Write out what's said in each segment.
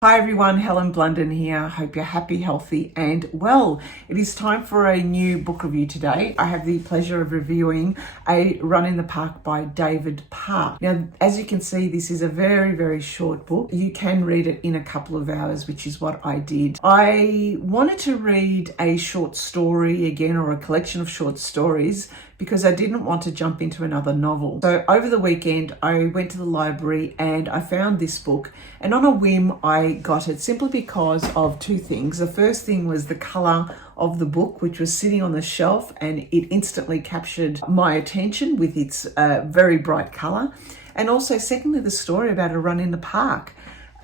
Hi everyone, Helen Blunden here. Hope you're happy, healthy and well. It is time for a new book review today. I have the pleasure of reviewing A Run in the Park by David Park. Now, as you can see, this is a very, very short book. You can read it in a couple of hours, which is what I did. I wanted to read a short story again, or a collection of short stories, because I didn't want to jump into another novel. So over the weekend, I went to the library and I found this book, and on a whim, I got it simply because of two things. The first thing was the color of the book, which was sitting on the shelf, and it instantly captured my attention with its very bright color. And also, secondly, the story about a run in the park.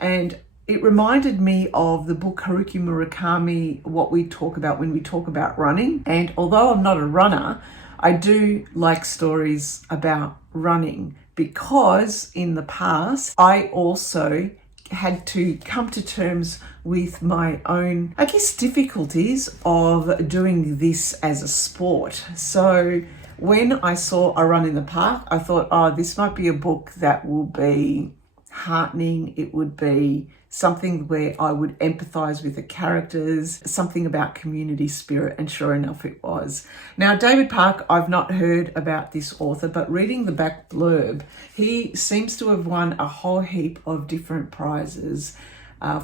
And it reminded me of the book Haruki Murakami, What We Talk About When We Talk About Running. And although I'm not a runner, I do like stories about running, because in the past, I also had to come to terms with my own, difficulties of doing this as a sport. So when I saw A Run in the Park, I thought, this might be a book that will be heartening. It would be something where I would empathize with the characters, something about community spirit, and sure enough it was. Now, David Park, I've not heard about this author, but reading the back blurb, he seems to have won a whole heap of different prizes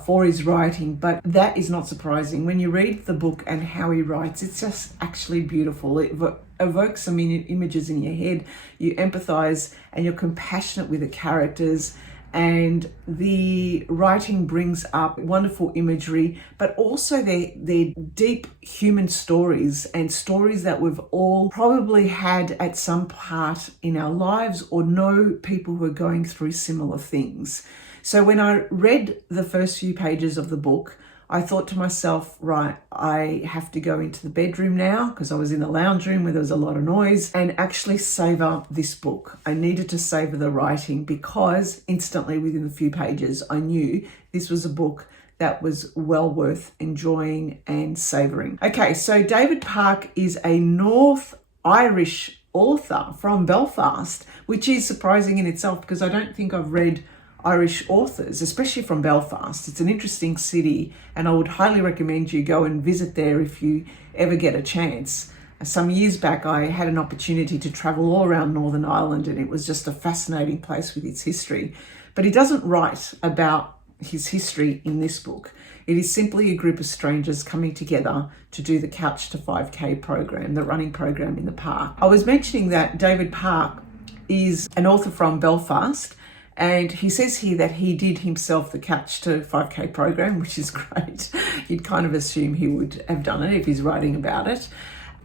for his writing, but that is not surprising. When you read the book and how he writes, it's just actually beautiful. It evokes some images in your head, you empathize and you're compassionate with the characters. And the writing brings up wonderful imagery, but also their deep human stories, and stories that we've all probably had at some part in our lives, or know people who are going through similar things. So when I read the first few pages of the book, I thought to myself, right, I have to go into the bedroom now, because I was in the lounge room where there was a lot of noise, and actually savor this book. I needed to savor the writing, because instantly within a few pages, I knew this was a book that was well worth enjoying and savoring. Okay, so David Park is a North Irish author from Belfast, which is surprising in itself, because I don't think I've read Irish authors, especially from Belfast. It's an interesting city, and I would highly recommend you go and visit there if you ever get a chance. Some years back, I had an opportunity to travel all around Northern Ireland, and it was just a fascinating place with its history. But he doesn't write about his history in this book. It is simply a group of strangers coming together to do the Couch to 5K program, the running program in the park. I was mentioning that David Park is an author from Belfast, and he says here that he did himself the Couch to 5K program, which is great. You'd kind of assume he would have done it if he's writing about it.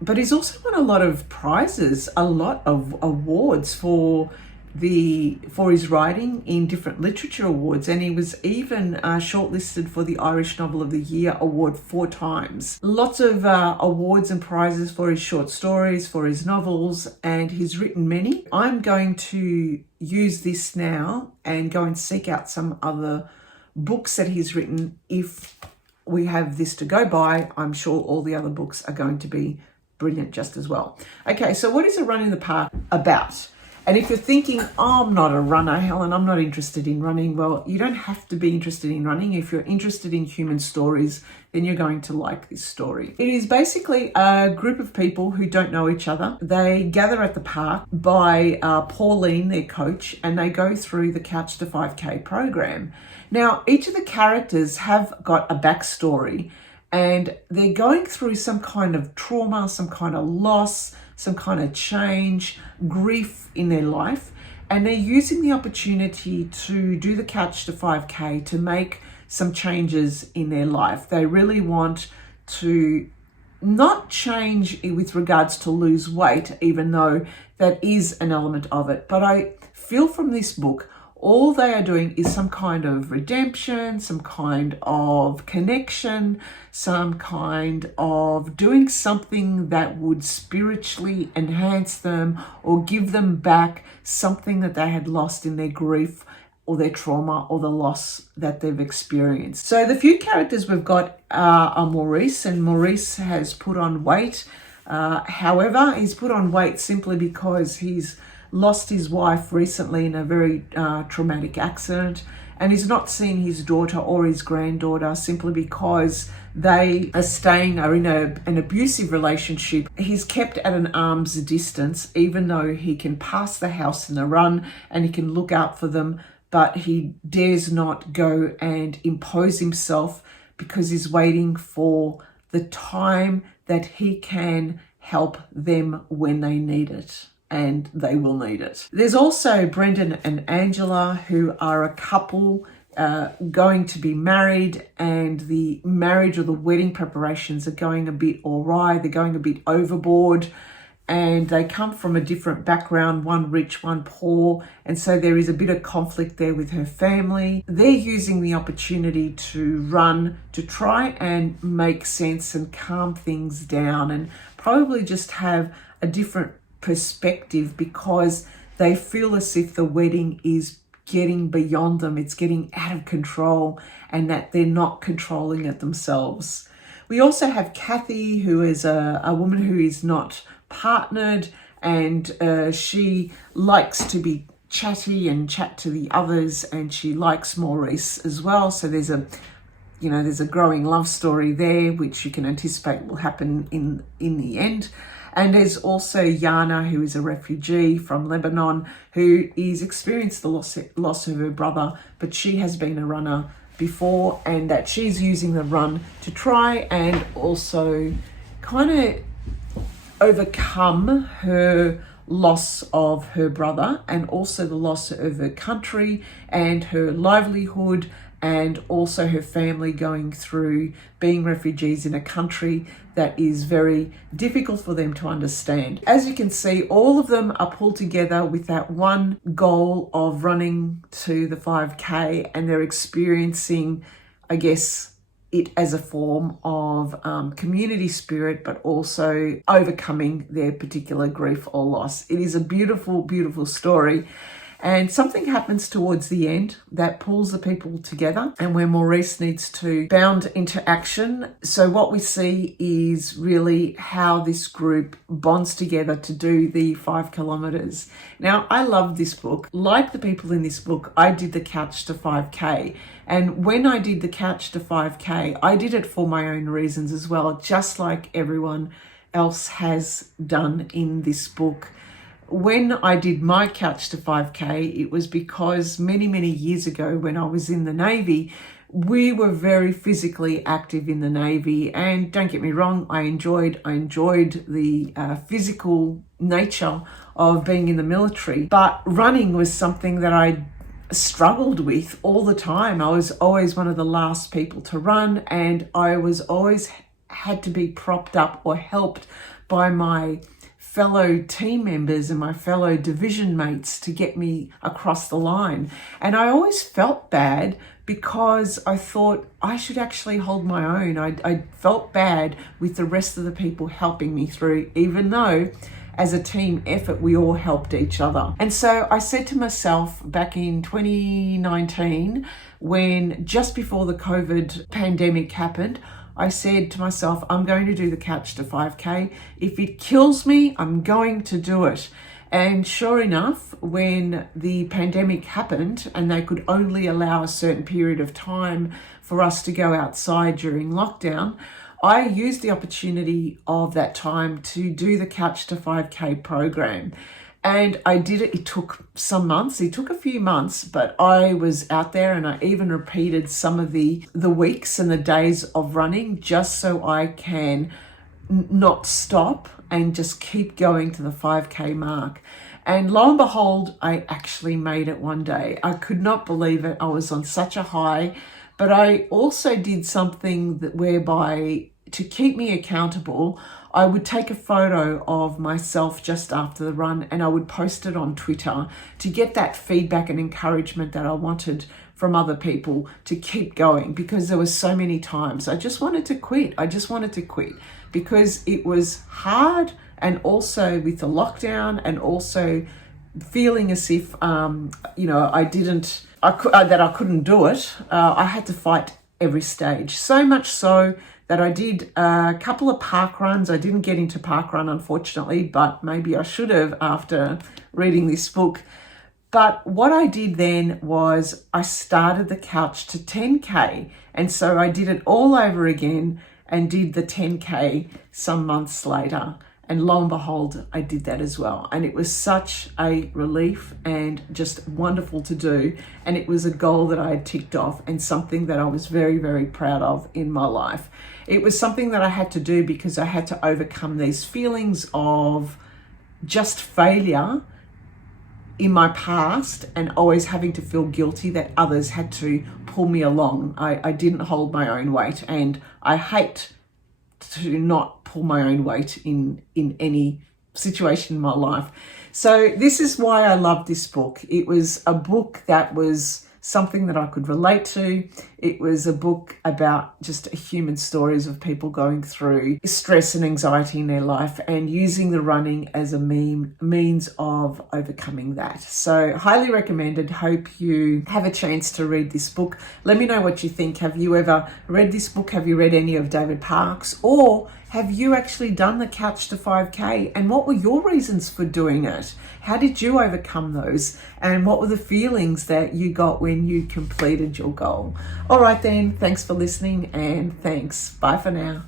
But he's also won a lot of prizes, a lot of awards for his writing in different literature awards, and he was even shortlisted for the Irish Novel of the Year award 4 times. Lots of awards and prizes for his short stories, for his novels, and he's written many. I'm going to use this now and go and seek out some other books that he's written. If we have this to go by, I'm sure all the other books are going to be brilliant just as well. Okay, so what is A Run in the Park about? And if you're thinking, I'm not a runner, Helen, I'm not interested in running. Well, you don't have to be interested in running. If you're interested in human stories, then you're going to like this story. It is basically a group of people who don't know each other. They gather at the park by Pauline, their coach, and they go through the Couch to 5K program. Now, each of the characters have got a backstory, and they're going through some kind of trauma, some kind of loss, some kind of change, grief in their life, and they're using the opportunity to do the Couch to 5K to make some changes in their life. They really want to not change with regards to lose weight, even though that is an element of it. But I feel from this book, all they are doing is some kind of redemption, some kind of connection, some kind of doing something that would spiritually enhance them or give them back something that they had lost in their grief or their trauma or the loss that they've experienced. So the few characters we've got are Maurice, and Maurice has put on weight. However, he's put on weight simply because he's lost his wife recently in a very traumatic accident, and he's not seeing his daughter or his granddaughter simply because they are in an abusive relationship. He's kept at an arm's distance, even though he can pass the house in a run and he can look out for them, but he dares not go and impose himself because he's waiting for the time that he can help them when they need it. And they will need it. There's also Brendan and Angela, who are a couple going to be married, and the marriage or the wedding preparations are going a bit awry. They're going a bit overboard, and they come from a different background, one rich, one poor, and so there is a bit of conflict there with her family. They're using the opportunity to run to try and make sense and calm things down, and probably just have a different perspective, because they feel as if the wedding is getting beyond them, it's getting out of control, and that they're not controlling it themselves. We also have Kathy, who is a woman who is not partnered, and she likes to be chatty and chat to the others, and she likes Maurice as well. So there's a growing love story there, which you can anticipate will happen in the end. And there's also Yana, who is a refugee from Lebanon, who is experienced the loss of her brother, but she has been a runner before, and that she's using the run to try and also kind of overcome her loss of her brother, and also the loss of her country and her livelihood, and also her family going through being refugees in a country that is very difficult for them to understand. As you can see, all of them are pulled together with that one goal of running to the 5K, and they're experiencing, I guess, it as a form of community spirit, but also overcoming their particular grief or loss. It is a beautiful, beautiful story. And something happens towards the end that pulls the people together, and where Maurice needs to bound into action. So what we see is really how this group bonds together to do the 5 kilometers. Now, I love this book. Like the people in this book, I did the Couch to 5K. And when I did the Couch to 5K, I did it for my own reasons as well, just like everyone else has done in this book. When I did my Couch to 5K, it was because many, many years ago when I was in the Navy, we were very physically active in the Navy. And don't get me wrong, I enjoyed the physical nature of being in the military. But running was something that I struggled with all the time. I was always one of the last people to run, and I was always had to be propped up or helped by my fellow team members and my fellow division mates to get me across the line. And I always felt bad because I thought I should actually hold my own. I felt bad with the rest of the people helping me through, even though as a team effort, we all helped each other. And so I said to myself back in 2019, when just before the COVID pandemic happened, I said to myself, I'm going to do the Couch to 5K. If it kills me, I'm going to do it. And sure enough, when the pandemic happened and they could only allow a certain period of time for us to go outside during lockdown, I used the opportunity of that time to do the Couch to 5K program. And I did it. It took some months. It took a few months, but I was out there, and I even repeated some of the weeks and the days of running just so I can not stop and just keep going to the 5K mark. And lo and behold, I actually made it one day. I could not believe it. I was on such a high, but I also did something whereby, to keep me accountable, I would take a photo of myself just after the run and I would post it on Twitter to get that feedback and encouragement that I wanted from other people to keep going, because there were so many times I just wanted to quit. I just wanted to quit because it was hard, and also with the lockdown, and also feeling as if, that I couldn't do it. I had to fight every stage, so much so that I did a couple of park runs. I didn't get into park run, unfortunately, but maybe I should have after reading this book. But what I did then was I started the couch to 10K. And so I did it all over again and did the 10K some months later. And lo and behold, I did that as well. And it was such a relief and just wonderful to do. And it was a goal that I had ticked off and something that I was very, very proud of in my life. It was something that I had to do because I had to overcome these feelings of just failure in my past and always having to feel guilty that others had to pull me along. I didn't hold my own weight, and I hate to not pull my own weight in any situation in my life. So this is why I love this book. It was a book that was something that I could relate to. It was a book about just human stories of people going through stress and anxiety in their life and using the running as a means of overcoming that. So highly recommended. Hope you have a chance to read this book. Let me know what you think. Have you ever read this book? Have you read any of David Park's? Or have you actually done the Couch to 5K? And what were your reasons for doing it? How did you overcome those? And what were the feelings that you got when you completed your goal? All right then, thanks for listening and thanks. Bye for now.